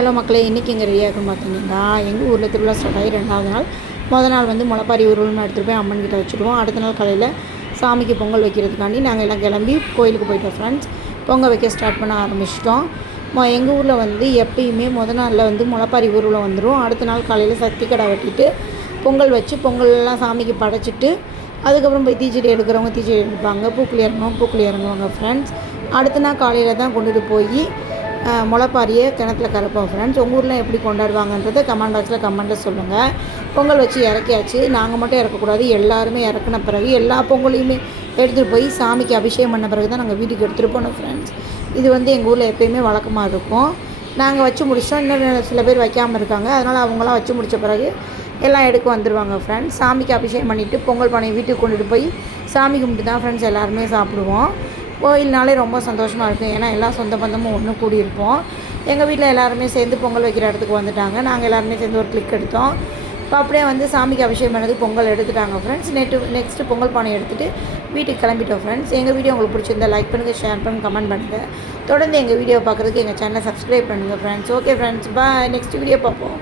Hello மக்களே இன்றைக்கி எங்கள் ரெடியாக பார்த்தீங்கன்னா எங்கள் ஊரில் திருவிழா ஸ்டார்ட் ஆகி ரெண்டாவது நாள். மொதல் நாள் வந்து முளைப்பாரி ஊர்வலம் எடுத்துகிட்டு போய் அம்மன் கிட்ட வச்சுடுவோம். அடுத்த நாள் காலையில் சாமிக்கு பொங்கல் வைக்கிறதுக்காண்டி நாங்கள் எல்லாம் கிளம்பி கோயிலுக்கு போயிட்டோம் ஃப்ரெண்ட்ஸ் பொங்கல் வைக்க ஸ்டார்ட் பண்ண ஆரம்பிச்சிட்டோம். எங்கள் ஊரில் வந்து எப்பயுமே மொதல் நாளில் வந்து முளைப்பாரி ஊரில் வந்துடும் அடுத்த நாள் காலையில் சக்தி கடை வெட்டிட்டு பொங்கல் வச்சு பொங்கல்லாம் சாமிக்கு படைச்சிட்டு அதுக்கப்புறம் போய் தீச்செடி எடுக்கிறவங்க தீச்செடி எடுப்பாங்க. பூக்குழி இறங்குவோம் பூக்குழி இறங்குவாங்க ஃப்ரெண்ட்ஸ் அடுத்த நாள் காலையில் தான் கொண்டுட்டு போய் முளைப்பாரியை கிணத்துல கறப்போம் ஃப்ரெண்ட்ஸ் உங்கள் ஊரில் எப்படி கொண்டாடுவாங்கன்றதை கமெண்ட் பாக்ஸில் கமெண்ட்டில் சொல்லுங்கள் பொங்கல் வச்சு இறக்கியாச்சு. நாங்கள் மட்டும் இறக்கக்கூடாது. எல்லாருமே இறக்குன பிறகு எல்லா பொங்கலையுமே எடுத்துகிட்டு போய் சாமிக்கு அபிஷேகம் பண்ண பிறகு தான் நாங்கள் வீட்டுக்கு எடுத்துகிட்டு போனோம் ஃப்ரெண்ட்ஸ் இது வந்து எங்கள் ஊரில் எப்பயுமே வழக்கமாக இருக்கும். நாங்கள் வச்சு முடிச்சிட்டோம் இன்னும் சில பேர் வைக்காமல் இருக்காங்க. அதனால் அவங்களாம் வச்சு முடித்த பிறகு எல்லாம் எடுக்க வந்துடுவாங்க ஃப்ரெண்ட்ஸ் சாமிக்கு அபிஷேகம் பண்ணிவிட்டு பொங்கல் பானையை வீட்டுக்கு கொண்டுட்டு போய் சாமி கும்பிட்டு தான் ஃப்ரெண்ட்ஸ் எல்லாருமே சாப்பிடுவோம். கோயில்னாலே ரொம்ப சந்தோஷமாக இருக்கும். ஏன்னா எல்லா சொந்த பந்தமும் ஒன்று கூடியிருப்போம் எங்கள் வீட்டில் எல்லாருமே சேர்ந்து பொங்கல் வைக்கிற இடத்துக்கு வந்துட்டாங்க. நாங்கள் எல்லாருமே சேர்ந்து ஒரு கிளிக் எடுத்தோம். இப்போ அப்படியே வந்து சாமிக்கு அபிஷேகம் பண்ணது பொங்கல் எடுத்துட்டாங்க ஃப்ரெண்ட்ஸ் நெட்டு நெக்ஸ்ட்டு பொங்கல் பானை எடுத்துகிட்டு வீட்டுக்கு கிளம்பிட்டோம் ஃப்ரெண்ட்ஸ் எங்கள் வீடியோ உங்களுக்கு பிடிச்சிருந்தா லைக் பண்ணுங்கள் ஷேர் பண்ணுங்கள் கமெண்ட் பண்ணுங்கள் தொடர்ந்து எங்கள் வீடியோ பார்க்குறதுக்கு எங்கள் சேனலை சப்ஸ்கிரைப் பண்ணுங்கள் friends okay friends bye next video பார்ப்போம்.